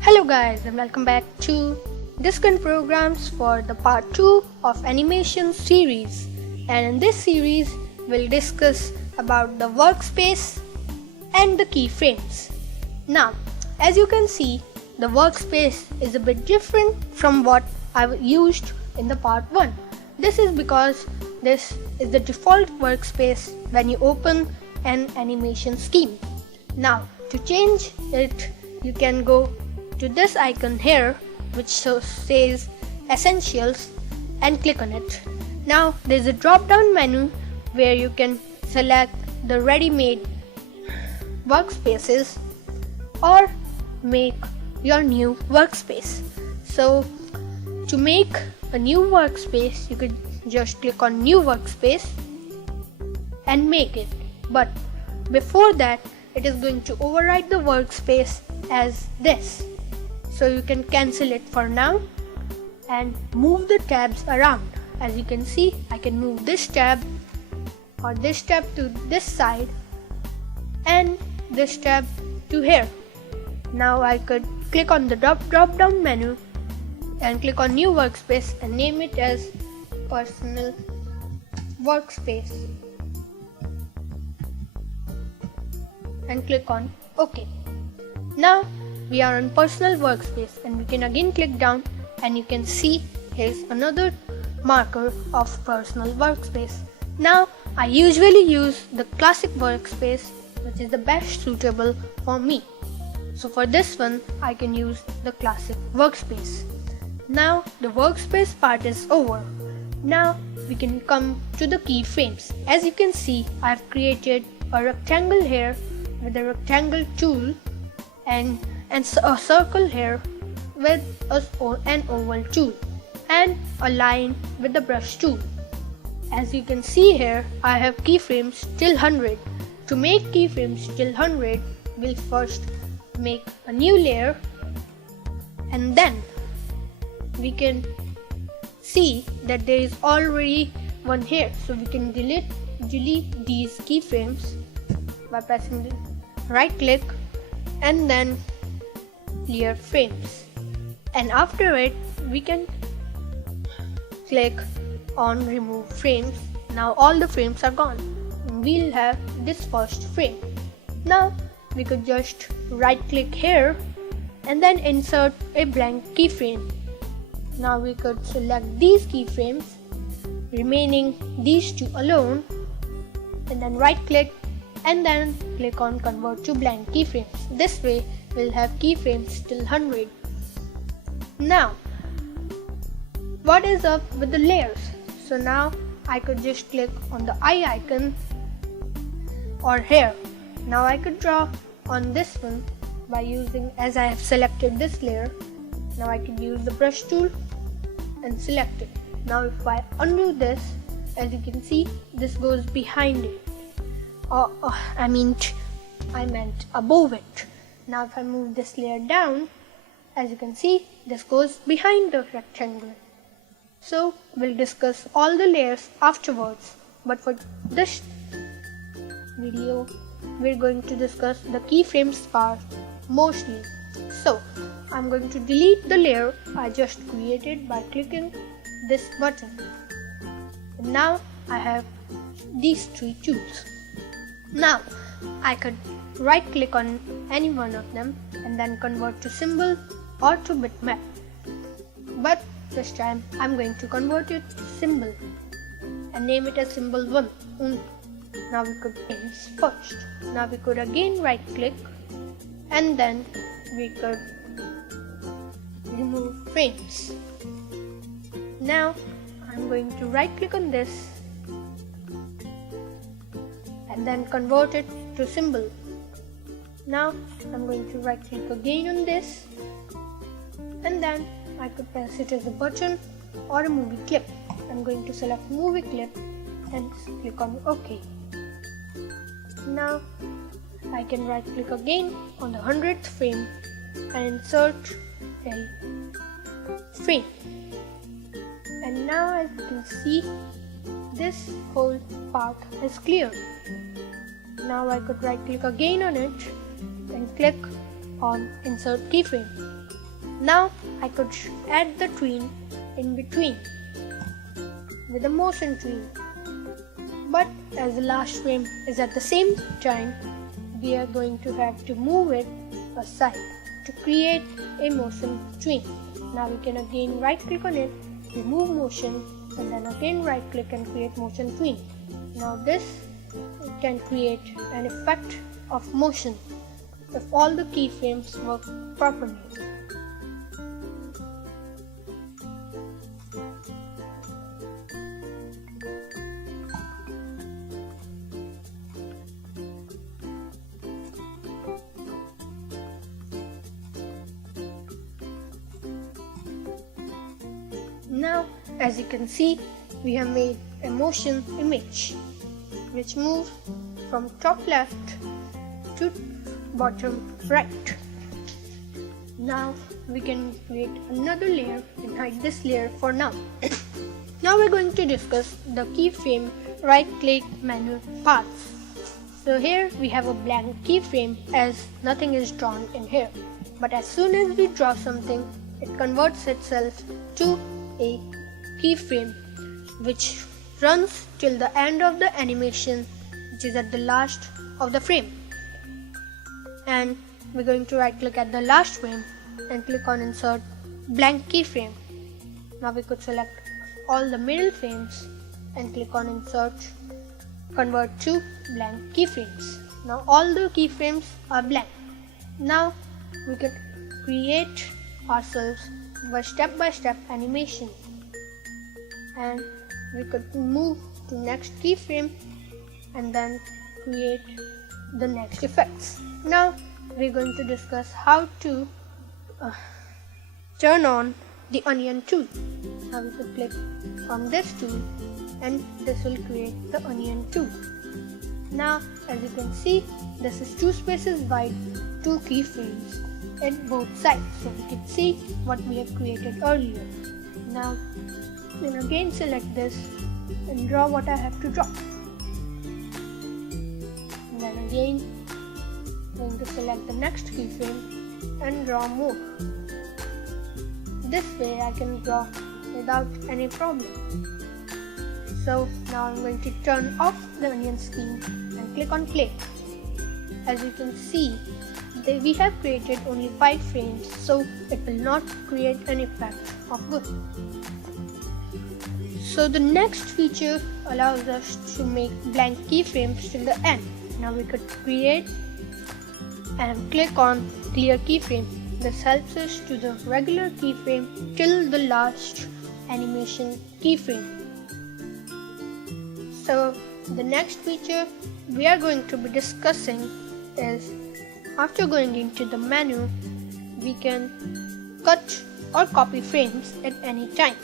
Hello guys and welcome back to Discount Programs for the part 2 of animation series, and in this series we'll discuss about the workspace and the keyframes. Now as you can see, the workspace is a bit different from what I've used in the part 1. This is because this is the default workspace when you open an animation scheme. Now to change it, you can go to this icon here which says Essentials and click on it. Now there's a drop down menu where you can select the ready-made workspaces or make your new workspace. So to make a new workspace, you could just click on new workspace and make it, but before that it is going to override the workspace as this. So you can cancel it for now and move the tabs around. As you can see, I can move this tab or this tab to this side and this tab to here. Now I could click on the drop down menu and click on new workspace and name it as personal workspace and click on OK. Now we are on personal workspace and we can again click down and you can see here's another marker of personal workspace. Now I usually use the classic workspace, which is the best suitable for me. So for this one I can use the classic workspace. Now the workspace part is over. Now we can come to the keyframes. As you can see, I have created a rectangle here with a rectangle tool and a circle here with an oval tool and a line with the brush tool. As you can see here, I have keyframes till 100. To make keyframes till 100, we'll first make a new layer and then we can see that there is already one here. So we can delete these keyframes by pressing the right click and then clear frames, and after it we can click on remove frames. Now all the frames are gone and we'll have this first frame. Now we could just right click here and then insert a blank keyframe. Now we could select these keyframes, remaining these two alone, and then right click and then click on convert to blank keyframes. This way we'll have keyframes till 100. Now what is up with the layers? So now I could just click on the eye icon or here. Now I could draw on this one by using, as I have selected this layer, now I can use the brush tool and select it. Now if I undo this, as you can see, this goes behind it. I meant above it. Now if I move this layer down, as you can see, this goes behind the rectangle. So we'll discuss all the layers afterwards, but for this video we're going to discuss the keyframes part mostly. So I'm going to delete the layer I just created by clicking this button. And now I have these three tools. Now I could right click on any one of them and then convert to symbol or to bitmap, but this time I'm going to convert it to symbol and name it as symbol 1 only. Now we could change first. Now we could again right click and then we could remove frames. Now I'm going to right click on this and then convert it to symbol. Now I'm going to right click again on this and then I could press it as a button or a movie clip. I'm going to select movie clip and click on OK. Now I can right click again on the 100th frame and insert a frame. And now as you can see, this whole part is clear. Now I could right click again on it and click on insert keyframe. Now I could add the tween in between with a motion tween, but as the last frame is at the same time, we are going to have to move it aside to create a motion tween. Now we can again right click on it, remove motion, and then again right click and create motion tween. Now this can create an effect of motion if all the keyframes work properly. Now, as you can see, we have made a motion image which moves from top left to bottom right. Now we can create another layer and hide this layer for now. Now we're going to discuss the keyframe right click menu paths. So here we have a blank keyframe as nothing is drawn in here. But as soon as we draw something, it converts itself to a keyframe which runs till the end of the animation, which is at the last of the frame. And we're going to right click at the last frame and click on insert blank keyframe. Now we could select all the middle frames and click on insert convert to blank keyframes. Now all the keyframes are blank. Now we can create ourselves a step-by-step animation, and we could move to next keyframe and then create the next effects. Now we're going to discuss how to turn on the onion tool. Now we could click on this tool and this will create the onion tool. Now as you can see, this is 2 spaces wide, 2 keyframes at both sides, so we can see what we have created earlier. Now we can again select this and draw what I have to draw. And then again going to select the next keyframe and draw more. This way I can draw without any problem. So now I'm going to turn off the onion scheme and click on play. As you can see, we have created only 5 frames, so it will not create an effect of wood. So the next feature allows us to make blank keyframes till the end. Now we could create and click on clear keyframe. This helps us to the regular keyframe till the last animation keyframe. So the next feature we are going to be discussing is, after going into the menu, we can cut or copy frames at any time,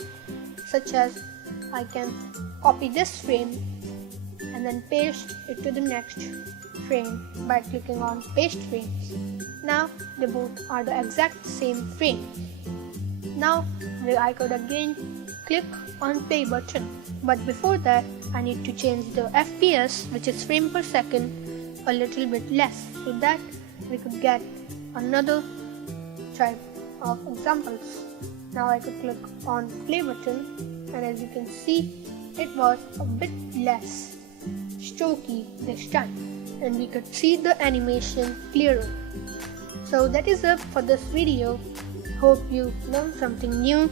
such as I can copy this frame and then paste it to the next frame by clicking on paste frames. Now they both are the exact same frame. Now I could again click on play button, but before that I need to change the FPS, which is frame per second, a little bit less, so that we could get another type of examples. Now I could click on play button, and as you can see, it was a bit less stoky this time, and we could see the animation clearer. So that is it for this video. Hope you learned something new,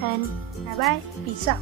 and bye bye, peace out.